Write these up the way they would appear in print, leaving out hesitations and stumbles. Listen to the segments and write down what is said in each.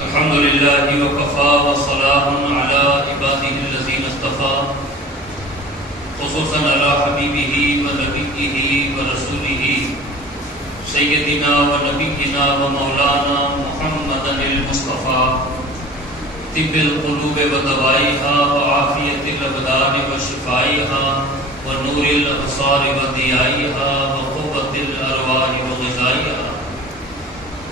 الحمد لله وكفى وسلام على عباده الذين اصطفى خصوصا على حبيبه ونبيه ورسوله سيدنا ونبينا ومولانا محمد المصطفى طب القلوب ودوائها وعافية الأبدان وشفائها ونور الأبصار وضيائها وقوة الأرواح وغذائها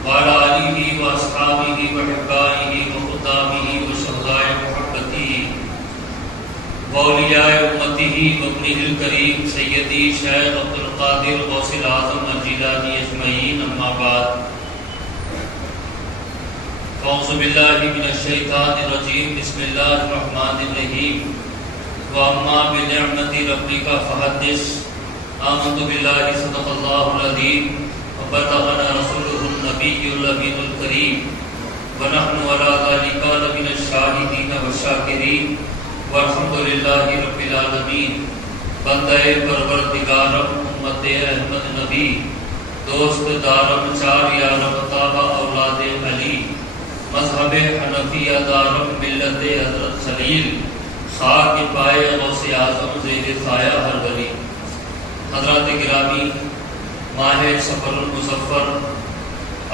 وعلى آلہ وأصحابہ وأحبائہ وخدامہ وشہداء محبتہ وأولیاء امتہ وابنہ الکریم سیدی شیخ عبدالقادر غوث العظم الجیلانی اجمعین، اما بعد اعوذ باللہ من الشیطان الرجیم، بسم اللہ الرحمن الرحیم۔ واما بنعمت ربک فحدث، آمنت باللہ صدق اللہ العظیم وبلغنا رسوله النبي الأمين الكريم ونحن على ذلك لمن الشاهدين والشاكرين والحمد لله رب العالمين۔ بندہ پروردگارم امت احمد نبی، دوست دارم چار یارم تابع اولاد علی، مذہب حنفیہ دارم ملت حضرت خلیل، خاک پائے غوث اعظم زیر سایہ ہر ولی۔ حضرات گرامی، ماہ سفر المظفر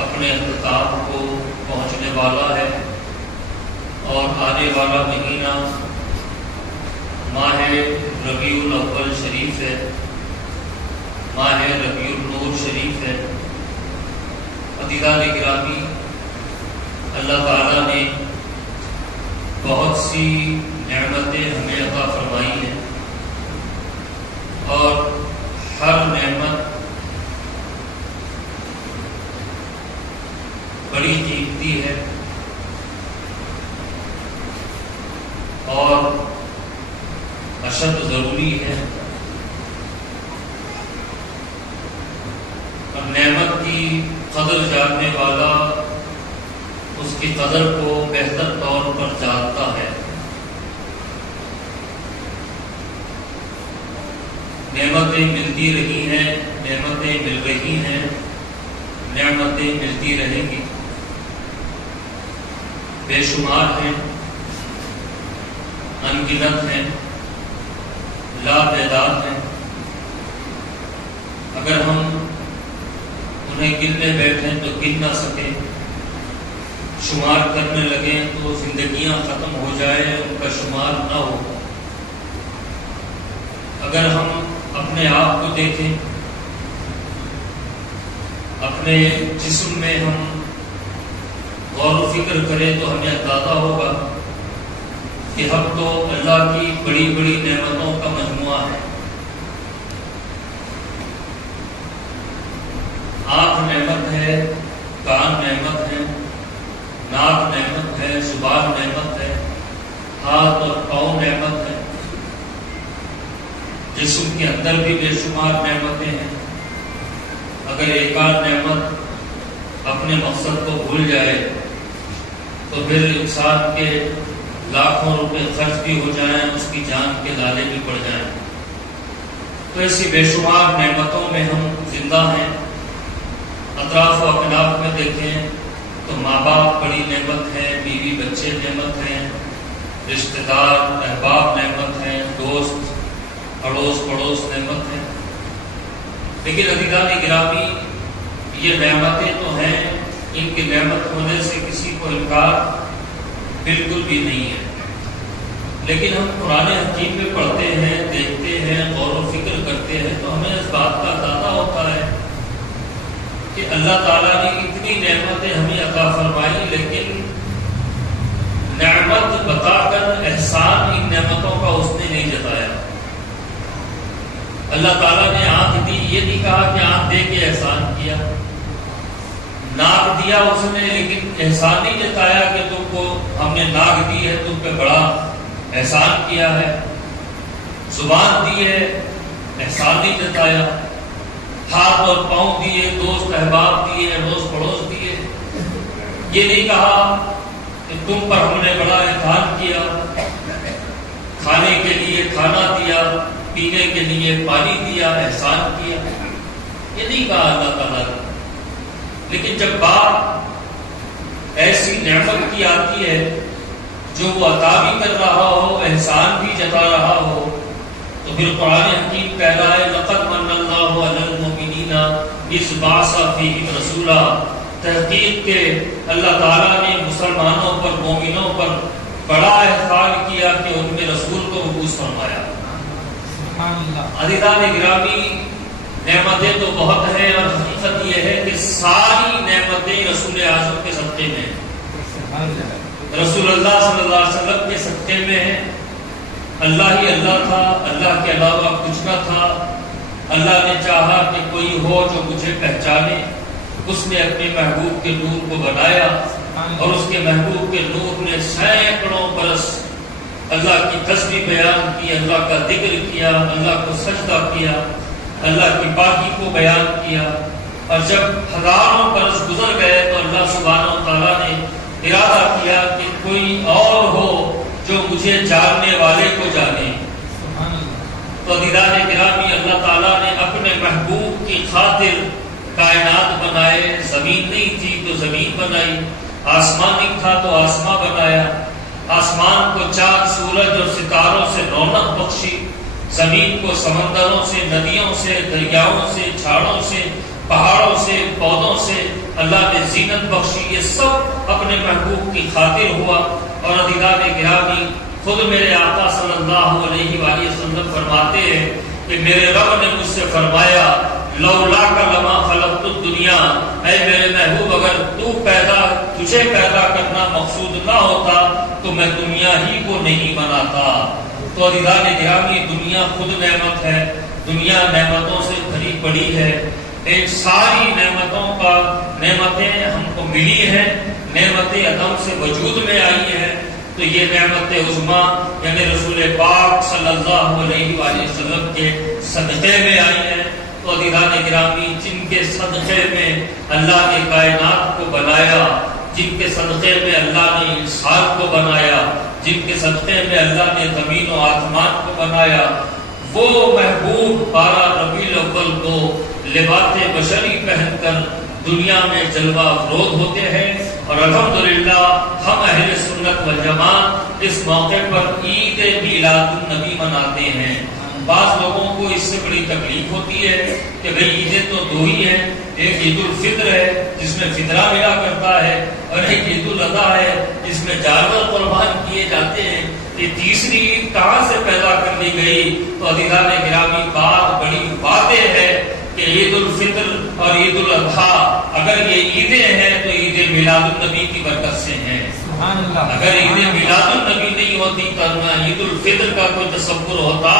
اپنے اختتام کو پہنچنے والا ہے اور آنے والا مہینہ ماہ ربیع الاول شریف ہے، ماہ ربیع النور شریف ہے۔ عزیزان گرامی، اللہ تعالیٰ نے بہت سی نعمتیں ہمیں عطا فرمائی ہیں اور ہر نعمت بڑی قیمتی ہے اور اشد ضروری ہے، اور نعمت کی قدر جاننے والا اس کی قدر کو بہتر طور پر جانتا ہے۔ نعمتیں ملتی رہی ہیں، نعمتیں مل رہی ہیں، نعمتیں ملتی رہیں گی، بے شمار ہیں، ان گنت ہیں، لا تعداد ہیں۔ اگر ہم انہیں گننے بیٹھیں تو گن نہ سکیں، شمار کرنے لگیں تو زندگیاں ختم ہو جائیں، ان کا شمار نہ ہو۔ اگر ہم اپنے آپ کو دیکھیں، اپنے جسم میں ہم غور و فکر کریں تو ہمیں اندازہ ہوگا کہ ہم تو اللہ کی بڑی بڑی نعمتوں کا مجموعہ ہے۔ آنکھ نعمت ہے، کان نعمت ہے، ناک نعمت ہے، زبان نعمت ہے، ہاتھ اور پاؤں نعمت ہے، جسم کے اندر بھی بے شمار نعمتیں ہیں۔ اگر ایک آدھ نعمت اپنے مقصد کو بھول جائے تو پھر انسان کے لاکھوں روپے خرچ بھی ہو جائیں، اس کی جان کے لالے بھی پڑ جائیں۔ تو ایسی بے شمار نعمتوں میں ہم زندہ ہیں۔ اطراف و اکناف میں دیکھیں تو ماں باپ بڑی نعمت ہیں، بیوی بچے نعمت ہیں، رشتہ دار احباب نعمت ہیں، دوست اڑوس پڑوس نعمت ہیں۔ لیکن عزیزان گرامی، یہ نعمتیں تو ہیں، ان کی نعمت ہونے سے کسی کو انکار بالکل بھی نہیں ہے۔ لیکن ہم قرآن حکیم میں پڑھتے ہیں، دیکھتے ہیں، غور و فکر کرتے ہیں تو ہمیں اس بات کا اندازہ ہوتا ہے کہ اللہ تعالیٰ نے اتنی نعمتیں ہمیں عطا فرمائی، لیکن نعمت بتا کر احسان ان نعمتوں کا اس نے نہیں جتایا۔ اللہ تعالیٰ نے آنکھ دی، یہ نہیں کہا کہ آنکھ دے کے احسان کیا۔ ناک دیا اس نے، لیکن احسان نہیں جتایا کہ تم کو ہم نے ناک دی ہے، تم پہ بڑا احسان کیا ہے۔ زبان دی ہے، احسان نہیں جتایا۔ ہاتھ اور پاؤں دیے، دوست احباب دیے، اڑوس پڑوس دیے، یہ نہیں کہا کہ تم پر ہم نے بڑا احسان کیا۔ کھانے کے لیے کھانا دیا، پینے کے لیے پانی دیا، احسان کیا، یہ نہیں کہا اللہ تعالیٰ نے۔ لیکن جب بات ایسی نعمت کی آتی ہے جو وہ عطا بھی کر رہا ہو، احسان بھی جتا رہا ہو، تو پھر قرآن حکیم کہہ رہا ہے لقد من اللہ علی المؤمنین اذ بعث فیہم رسولا، تحقیق کہ اللہ تعالیٰ نے مسلمانوں پر، مومنوں پر بڑا احسان کیا کہ ان میں رسول کو مبعوث فرمایا۔ عزیزان گرامی، نعمتیں تو بہت ہیں اور حقیقت یہ ہے کہ ساری نعمتیں رسول اعظم کے صدقے میں ہیں، رسول اللہ صلی اللہ علیہ وسلم کے صدقے میں ہیں۔ اللہ ہی اللہ تھا، اللہ کے علاوہ کچھ نہ تھا۔ اللہ نے چاہا کہ کوئی ہو جو مجھے پہچانے، اس نے اپنے محبوب کے نور کو بنایا، اور اس کے محبوب کے نور نے سینکڑوں برس اللہ کی تسبیح بیان کی، اللہ کا ذکر کیا، اللہ کو سجدہ کیا، اللہ کی پاکی کو بیان کیا، اور جب ہزاروں برس گزر گئے تو اللہ سبحانہ و تعالیٰ نے ارادہ کیا کہ کوئی اور ہو جو مجھے جاننے والے کو جانے۔ تو عزیزان گرامی، اللہ تعالیٰ نے اپنے محبوب کی خاطر کائنات بنائے، زمین نہیں تھی تو زمین بنائی، آسمان نہیں تھا تو آسمان بنایا، آسمان کو چاند، سورج اور ستاروں سے رونق بخشی، زمین کو سمندروں سے، ندیوں سے، دریاؤں سے، جھاڑوں سے، پہاڑوں سے، پودوں سے اللہ نے زینت بخشی۔ یہ سب اپنے محبوب کی خاطر ہوا۔ اور عزیزان گرامی، خود میرے آقا صلی اللہ علیہ وآلہ وسلم فرماتے ہیں کہ میرے رب نے مجھ سے فرمایا لولاک لما خلقت الدنیا، اے میرے محبوب اگر تجھے پیدا کرنا مقصود نہ ہوتا تو میں دنیا ہی کو نہیں بناتا۔ تو عزیزان گرامی، دنیا خود نعمت ہے، دنیا نعمتوں سے بھری پڑی ہے۔ ان ساری نعمتیں ہم کو ملی ہیں، نعمتیں عدم سے وجود میں آئی ہیں، تو یہ نعمت عظمیٰ یعنی رسول پاک صلی اللہ علیہ وآلہ وسلم کے صدقے میں آئی ہیں۔ تو عزیزان گرامی، جن کے صدقے میں اللہ نے کائنات کو بنایا، جن کے صدقے میں اللہ نے انسان کو بنایا، جن کے صدقے میں اللہ نے زمین و آسمان کو بنایا، وہ محبوب 12 ربیع الاول کو لباس بشری پہن کر دنیا میں جلوہ افروز ہوتے ہیں۔ اور الحمدللہ ہم اہل سنت والجماعت اس موقع پر عید میلاد النبی مناتے ہیں۔ بعض لوگوں کو اس سے بڑی تکلیف ہوتی ہے کہ بھئی عیدیں تو دو ہی ہیں، ایک عید الفطر ہے جس میں فطرہ ملا کرتا ہے، اور ایک عید الاضحیٰ ہے جس میں جانور قربان کیے جاتے ہیں۔ یہ تیسری عید کہاں سے پیدا کر لی گئی؟ تو عزیزان گرامی، بات بڑی واضح ہے کہ عید الفطر اور عید الاضحیٰ اگر یہ عیدیں ہیں تو عید میلاد النبی کی برکت سے ہیں۔ اگر عید میلاد النبی نہیں ہوتی تو نہ عید الفطر کا کوئی تصور ہوتا،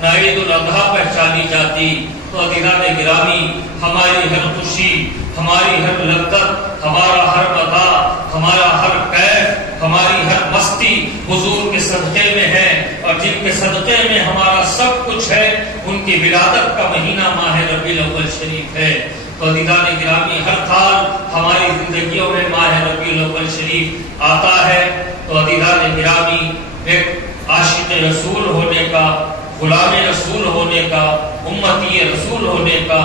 نہ عید الاضحیٰ پہچانی جاتی۔ تو عزیزان گرامی، ہماری ہر خوشی، ہماری ہر لذت، ہمارا ہر مزہ، ہمارا ہر کیف، ہماری ہر مستی حضور کے صدقے میں ہے، اور جن کے صدقے میں ہمارا سب کچھ ہے ان کی ولادت کا مہینہ ماہ ربیع الاول شریف ہے۔ تو عزیزان گرامی، ہر سال ہماری زندگیوں میں ماہ ربیع الاول شریف آتا ہے۔ تو عزیزان گرامی، ایک عاشق رسول ہونے کا، غلام رسول ہونے کا، امتی رسول ہونے کا،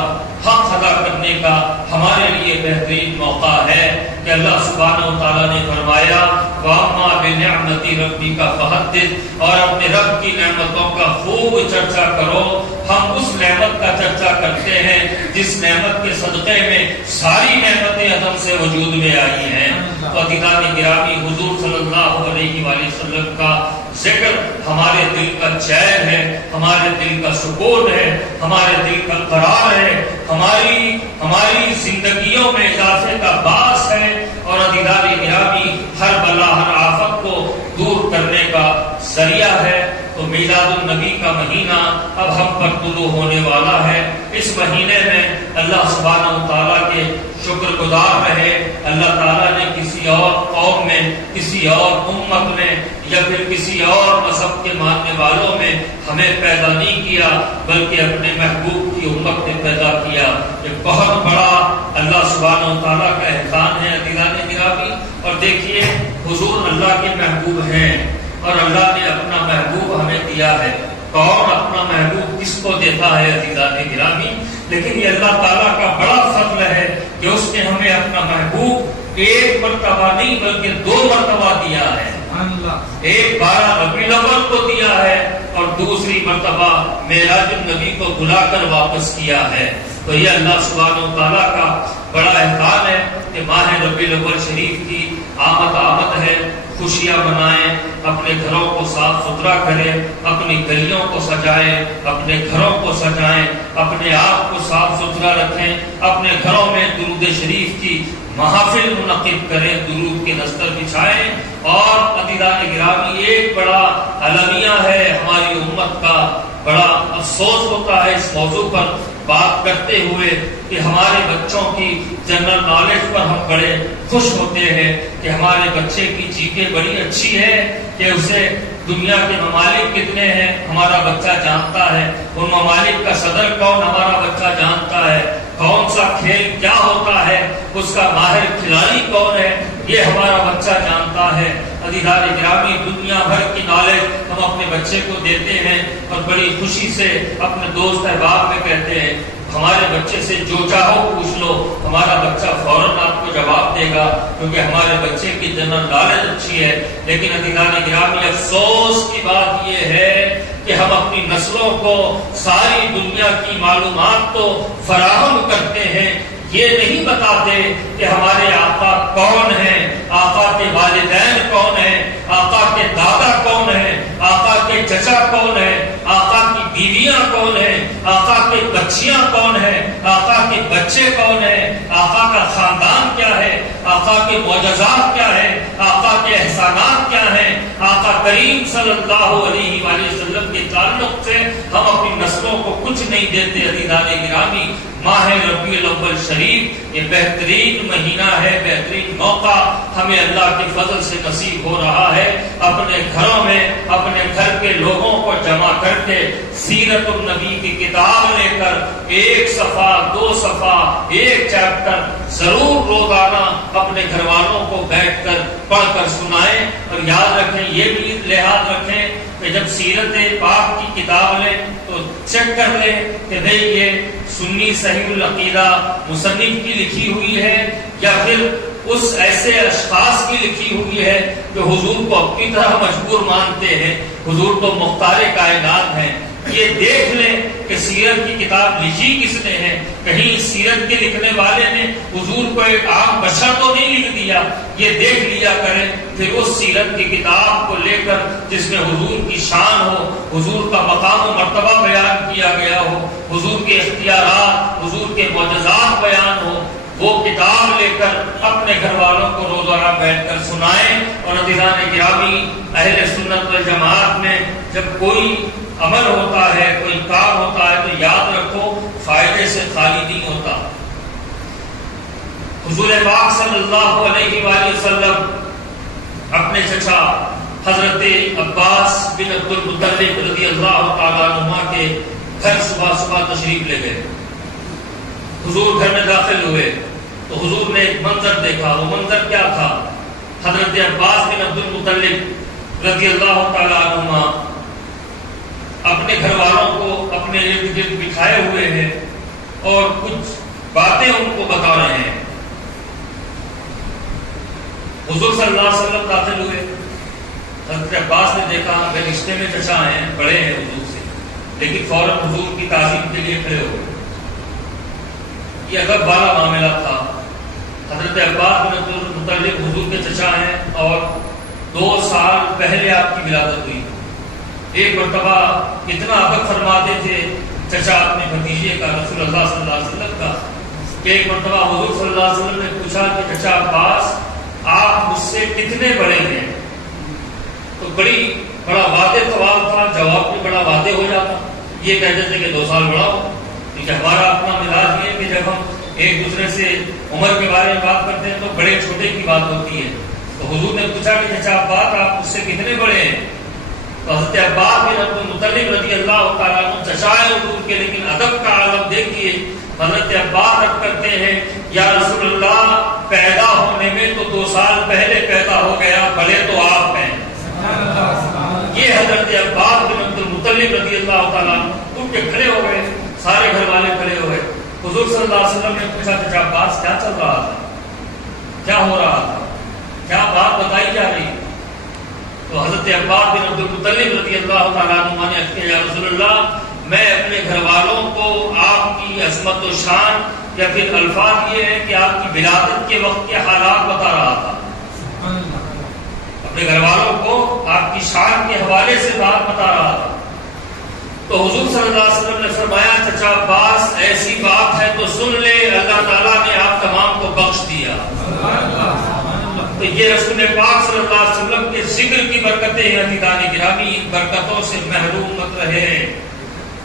حق ادا کرنے کا ہمارے لیے بہترین موقع ہے کہ اللہ سبحانہ و تعالیٰ نے فرمایا وَأَمَّا بِنِعْمَتِ رَبِّكَ فَحَدِّثْ، اور اپنے رب کی نعمتوں کا خوب چرچا کرو۔ ہم اس نعمت کا چرچا کرتے ہیں جس نعمت کے صدقے میں ساری نعمتیں عدم سے وجود میں آئی ہیں۔ تو عزیزان گرامی، حضور صلی اللہ علیہ وآلہ وسلم کا ذکر ہمارے دل کا چین ہے، ہمارے دل کا سکون ہے، ہمارے دل کا قرار ہے، ہماری زندگیوں میں اضافے کا باعث ہے، اور عزیزان گرامی، ہر بلا، ہر آفت کو دور کرنے کا ذریعہ ہے۔ تو میلاد النبی کا مہینہ اب ہم پر طلوع ہونے والا ہے۔ اس مہینے میں اللہ سبحانہ و تعالیٰ کے شکر گزار رہے۔ اللہ تعالیٰ نے کسی اور قوم میں، کسی اور امت میں، یا پھر کسی اور مذہب کے ماننے والوں میں ہمیں پیدا نہیں کیا، بلکہ اپنے محبوب کی امت نے پیدا کیا۔ یہ بہت بڑا اللہ سبحانہ و تعالیٰ کا احسان ہے عزیزان گرامی۔ اور دیکھیے، حضور اللہ کے محبوب ہیں، اور اللہ نے اپنا محبوب ہمیں دیا ہے۔ کون اپنا محبوب کس کو دیتا ہے عزیزان گرامی؟ لیکن یہ اللہ تعالیٰ کا بڑا فضل ہے کہ اس نے ہمیں اپنا محبوب ایک مرتبہ نہیں بلکہ 2 مرتبہ دیا ہے. ایک 12 ربیع الاول کو دیا ہے اور دوسری مرتبہ معراج النبی کو بلا کر واپس کیا ہے. تو یہ اللہ سبحانہ و تعالیٰ کا بڑا احسان ہے کہ ماہ ربیع الاول شریف کی آمد ہے. خوشیاں منائیں، اپنے گھروں کو صاف ستھرا کریں، اپنی گلیوں کو سجائیں، اپنے گھروں کو سجائیں، اپنے آپ کو صاف ستھرا رکھیں، اپنے گھروں میں درود شریف کی محافل منعقد کریں، درود کے دستر بچھائیں. اور عزیزان گرامی، ایک بڑا المیہ ہے ہماری امت کا. بڑا افسوس ہوتا ہے اس موضوع پر بات کرتے ہوئے کہ ہمارے بچوں کی جنرل نالج پر ہم بڑے خوش ہوتے ہیں کہ ہمارے بچے کی جی بڑی اچھی ہے کہ اسے دنیا کے ممالک کتنے ہیں ہمارا بچہ جانتا ہے، ان ممالک کا صدر کون ہمارا بچہ جانتا ہے، کون سا کھیل کیا ہوتا ہے، اس کا ماہر کھلاڑی کون ہے، یہ ہمارا بچہ جانتا ہے. عزیزان گرامی، دنیا بھر کی نالج ہم اپنے بچے کو دیتے ہیں اور بڑی خوشی سے اپنے دوست احباب میں کہتے ہیں ہمارے بچے سے جو چاہو پوچھ لو، ہمارا بچہ فوراً آپ کو جواب دے گا کیونکہ ہمارے بچے کی جنرل نالج اچھی ہے. لیکن عزیزان گرامی، افسوس کی بات یہ ہے کہ ہم اپنی نسلوں کو ساری دنیا کی معلومات تو فراہم کرتے ہیں، یہ نہیں بتاتے کہ ہمارے آقا کون ہیں، آقا کے والدین کون ہیں، آقا کے دادا کون ہیں، آقا کے چچا کون ہیں، آقا کی بیویاں کون ہیں، آقا کے بچیاں کون ہیں، آقا کے بچے کون ہیں، آقا کا خاندان کیا ہے، آقا کے معجزات کیا ہیں، آقا کے احسانات کیا ہیں. آقا کریم صلی اللہ علیہ وآلہ وسلم کے تعلق سے ہم اپنی نسلوں کو کچھ نہیں دیتے. عزیزان گرامی، ماہ ربیع الاول شریف یہ بہترین مہینہ ہے، بہترین موقع ہمیں اللہ کے فضل سے نصیب ہو رہا ہے. اپنے گھروں میں اپنے گھر کے لوگوں کو جمع کر کے سیرت النبی کی کتاب لے کر 1 صفحہ 2 صفحہ 1 چیپٹر ضرور روزانہ اپنے گھر والوں کو بیٹھ کر پڑھ کر سنائیں. اور یاد رکھیں، یہ بھی لحاظ رکھیں کہ جب سیرت پاک کی کتاب لیں تو چیک کر لیں کہ بھئی یہ سنی صحیح العقیدہ مصنف کی لکھی ہوئی ہے یا پھر اس ایسے اشخاص کی لکھی ہوئی ہے جو حضور کو اپنی طرح مجبور مانتے ہیں. حضور تو مختار کائنات ہیں. یہ دیکھ لیں کہ سیرت کی کتاب لکھی کس نے ہے. کہیں سیرت کے لکھنے والے نے حضور کو ایک عام بشر تو نہیں لکھ دیا. یہ دیکھ لیا کریں، پھر اس سیرت کی کتاب کو لے کر جس میں حضور کی شان ہو، حضور کا مقام و مرتبہ بیان کیا گیا ہو، حضور کے اختیارات، حضور کے معجزات بیان ہو، وہ کتاب لے کر اپنے گھر والوں کو روزانہ بیٹھ کر سنائیں. اور عزیزان گرامی، اہل سنت والجماعت میں جب کوئی عمل ہوتا ہے، کوئی کام ہوتا ہے تو یاد رکھو فائدے سے خالی نہیں ہوتا. حضور پاک صلی اللہ علیہ وآلہ وسلم اپنے چچا حضرت عباس بن عبد المطلب رضی اللہ تعالیٰ عنہ کے گھر صبح صبح تشریف لے گئے. حضور گھر میں داخل ہوئے تو حضور نے ایک منظر دیکھا. وہ منظر کیا تھا؟ حضرت عباس بن عبد المطلب رضی اللہ تعالیٰ عنہ اپنے گھر والوں کو اپنے ارد گرد بٹھائے ہوئے ہیں اور کچھ باتیں ان کو بتا رہے ہیں. حضور صلی اللہ علیہ وسلم داخل ہوئے. حضرت عباس نے دیکھا کہ رشتے میں چچا ہیں، بڑے ہیں حضور سے، لیکن فوراً حضور کی تعظیم کے لیے کھڑے ہو گئے. یہ ادب والا معاملہ تھا. حضرت عباس بن عبد المطلب حضور کے چچا ہیں اور 2 سال پہلے آپ کی ولادت ہوئی. ایک مرتبہ اتنا ادب فرماتے تھے چچا اپنے بھتیجے کا، رسول اللہ صلی اللہ علیہ وسلم کا، کہ ایک مرتبہ حضور صلی اللہ علیہ وسلم نے پوچھا کہ چچا عباس آپ مجھ سے کتنے بڑے ہیں؟ تو بڑا واضح سوال تھا، جواب بھی بڑا واضح ہو جاتا. یہ کہتے تھے کہ 2 سال بڑا ہو. کیونکہ ہمارا اپنا مزاج یہ ہے کہ جب ہم ایک دوسرے سے عمر کے بارے میں بات کرتے ہیں تو بڑے چھوٹے کی بات ہوتی ہے. تو حضور نے پوچھا کہ چچا عباس آپ مجھ سے کتنے بڑے ہیں؟ تو حضرت عباس بن عبد المطلب رضی اللہ تعالیٰ عنہ چچا ہے حضور کے، لیکن ادب کا عالم دیکھیے. حضرت عباس رب کرتے ہیں یا رسول اللہ پیدا ہونے میں تو 2 سال پہلے پیدا ہو گیا، بڑے تو آپ ہیں. یہ حضرت عباس بن عبد المطلب رضی اللہ تعالیٰ عنہ اٹھ کے کھڑے ہو گئے. سارے گھر والے کھڑے ہوئے. حضور صلی اللہ علیہ وسلم نے پوچھا چچا عباس کیا چل رہا تھا؟ کیا ہو رہا تھا، کیا بات بتائی جا رہی؟ تو حضرت عباس بن عبد المطلب رضی اللہ تعالیٰ عنہ نے کہا یا رسول اللہ، میں اپنے گھر والوں کو آپ کی عظمت و شان یا پھر الفاظ یہ ہے کہ آپ کی ولادت کے وقت کے حالات بتا رہا تھا، اپنے گھر والوں کو آپ کی شان کے حوالے سے بات بتا رہا تھا۔ تو حضور صلی اللہ علیہ وسلم نے فرمایا چچا عباس ایسی بات ہے تو سن لے، اللہ تعالیٰ نے آپ تمام کو بخش دیا۔ تو یہ رسول پاک صلی اللہ علیہ وسلم کے ذکر کی برکتیں ہیں عزیزان گرامی، ان برکتوں سے محروم مت رہے،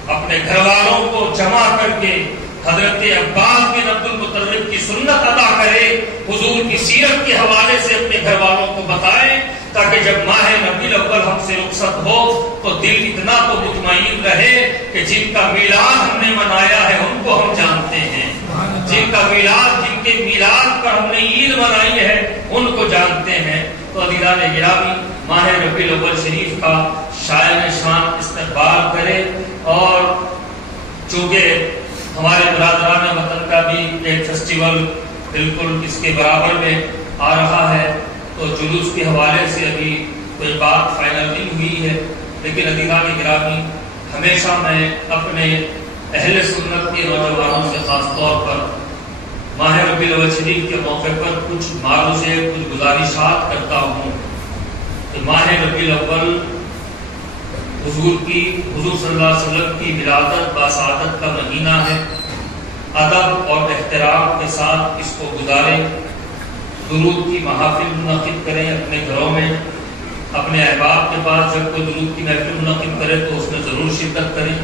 اپنے گھر والوں کو جمع کر کے حضرت عباس بن عبد المطلب کی سنت ادا کرے، حضور کی سیرت کے حوالے سے اپنے گھر والوں کو بتائیں، تاکہ جب ماہ ربیع الاول ہم سے رخصت ہو تو دل اتنا تو مطمئن رہے کہ جن کا میلاد ہم نے منایا ہے ان کو ہم جانتے ہیں، جن کا میلاد، جن کے میلاد پر ہم نے عید منائی ہے ان کو جانتے ہیں۔ تو عزیزان گرامی، ماہ ربیع الاول شریف کا شاعر شان استقبال کرے، اور چونکہ ہمارے برادران وطن کا بھی ایک فیسٹیول بالکل اس کے برابر میں آ رہا ہے، تو جلوس کے حوالے سے ابھی کوئی بات فائنل نہیں ہوئی ہے، لیکن عزیزان گرامی ہمیشہ میں اپنے اہل سنت کے نوجوانوں سے خاص طور پر ماہ ربیع الاول شریف کے موقع پر کچھ معروضے، کچھ گزارشات کرتا ہوں کہ ماہ ربیع الاول حضور صلی اللہ علیہ وسلم کی ولادت باسعادت کا مہینہ ہے، ادب اور احترام کے ساتھ اس کو گزاریں، درود کی محافل منعقد کریں اپنے گھروں میں، اپنے احباب کے پاس جب کوئی درود کی محفل منعقد کرے تو اس میں ضرور شرکت کریں،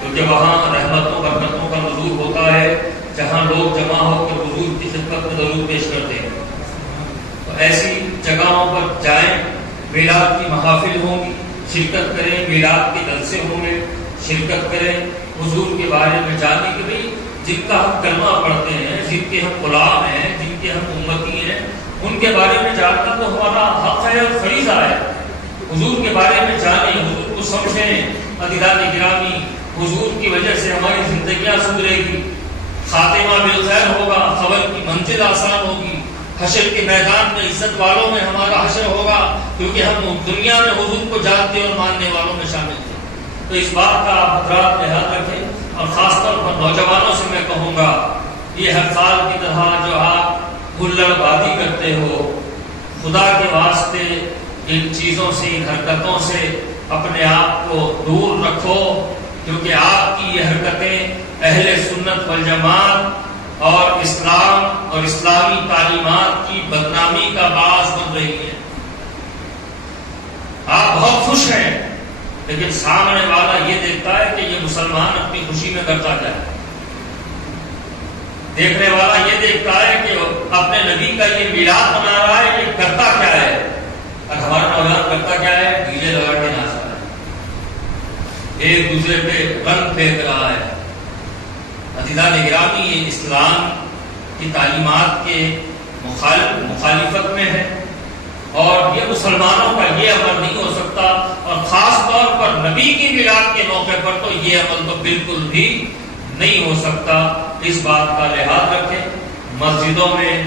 کیونکہ وہاں رحمتوں برکتوں کا نزول ہوتا ہے، جہاں لوگ جمع ہو کر حضور کی خدمت میں درود پیش کرتے ہیں۔ تو ایسی جگہوں پر جائیں، میلاد کی محافل ہوں گی، شرکت کریں، میلاد کے جلسے ہوں گے، شرکت کریں، حضور کے بارے میں جانیں کہ بھئی جن کا ہم کلمہ پڑھتے ہیں، جن کے ہم غلام ہیں، جن کے ہم امتی ہیں، ان کے بارے میں جاننا تو ہمارا حق ہے اور فریضہ ہے۔ حضور کے بارے میں جانیں، حضور کو سمجھیں۔ عزیزان گرامی، حضور کی وجہ سے ہماری زندگیاں سدھرے گی، خاتمہ بالخیر ہوگا، خبر کی منزل آسان ہوگی، حشر کے میدان میں عزت والوں میں ہمارا حشر ہوگا، کیونکہ ہم دنیا میں حضور کو جانتے اور ماننے والوں میں شامل تھے۔ تو اس بات کا آپ حضرات خیال رکھیں، اور خاص طور پر نوجوانوں سے میں کہوں گا، یہ ہر سال کی طرح جو آپ ہلڑ بازی کرتے ہو، خدا کے واسطے ان چیزوں سے، ان حرکتوں سے اپنے آپ کو دور رکھو، کیونکہ آپ کی یہ حرکتیں اہل سنت والجماعت اور اسلام اور اسلامی تعلیمات کی بدنامی کا باعث بن رہی ہیں۔ آپ بہت خوش ہیں، لیکن سامنے والا یہ دیکھتا ہے کہ یہ مسلمان اپنی خوشی میں کرتا جائے، دیکھنے والا یہ دیکھتا ہے کہ اپنے نبی کا یہ میلاد منا رہا ہے، یہ کرتا کیا ہے، اور ہمارا نوجوان کرتا کیا ہے، ڈی جے لگا کے ناچ رہا ہے، ایک دوسرے پہ رنگ پھینک رہا ہے۔ عزیزان گرامی، یہ اسلام کی تعلیمات کے مخالفت میں ہے، اور یہ مسلمانوں کا یہ عمل نہیں ہو سکتا، اور خاص طور پر نبی کی میلاد کے موقع پر تو یہ عمل تو بالکل بھی نہیں ہو سکتا۔ اس بات کا لحاظ رکھیں، مسجدوں میں،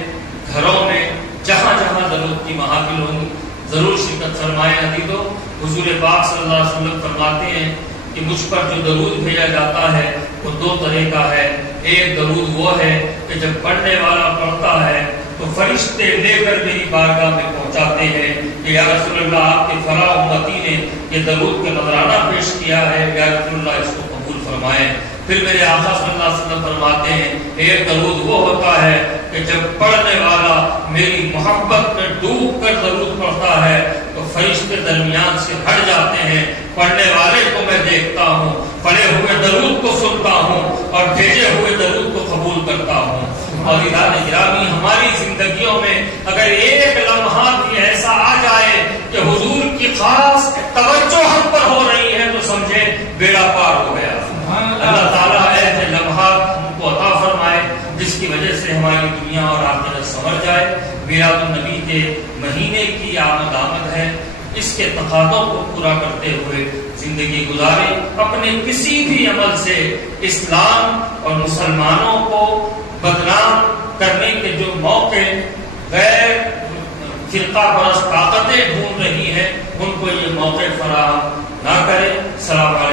گھروں میں، جہاں جہاں ضرورت کی محافل ہوں گی ضرور شرکت فرمائیں۔ عزیزو، حضور پاک صلی اللہ علیہ وسلم فرماتے ہیں کہ مجھ پر جو درود بھیجا جاتا ہے وہ دو طرح کا ہے۔ ایک درود وہ ہے کہ جب پڑھنے والا پڑھتا ہے تو فرشتے لے کر میری بارگاہ میں پہنچاتے ہیں کہ یا رسول اللہ، آپ کے فلاں امتی نے یہ درود کا نذرانہ پیش کیا ہے، یا رسول اللہ اس کو قبول فرمائیں۔ پھر میرے آقا صلی اللہ علیہ وسلم فرماتے ہیں ایک درود وہ ہوتا ہے کہ جب پڑھنے والا میری محبت میں ڈوب کر درود پڑھتا ہے تو فرشتے درمیان سے ہٹ جاتے ہیں، پڑھنے والے کو میں دیکھتا ہوں، پڑھے ہوئے درود کو سنتا ہوں اور بھیجے ہوئے درود کو قبول کرتا ہوں۔ اور عزیزان گرامی، ہماری زندگیوں میں اگر ایک لمحہ بھی ایسا آ جائے کہ حضور کی خاص توجہ ہم پر ہو رہی ہے تو سمجھے بیڑا پار ہو گیا۔ اللہ تعالیٰ ایسے لمحات ہم کو عطا فرمائے جس کی وجہ سے ہماری دنیا اور آخرت سنور جائے۔ میلاد النبی کے مہینے کی آمد ہے، اس کے تقاضوں کو پورا کرتے ہوئے زندگی گزارے، اپنے کسی بھی عمل سے اسلام اور مسلمانوں کو بدنام کرنے کے جو موقع فرقہ پرست طاقتیں ڈھونڈ رہی ہیں ان کو یہ موقع فراہم نہ کرے۔ السلام علیکم۔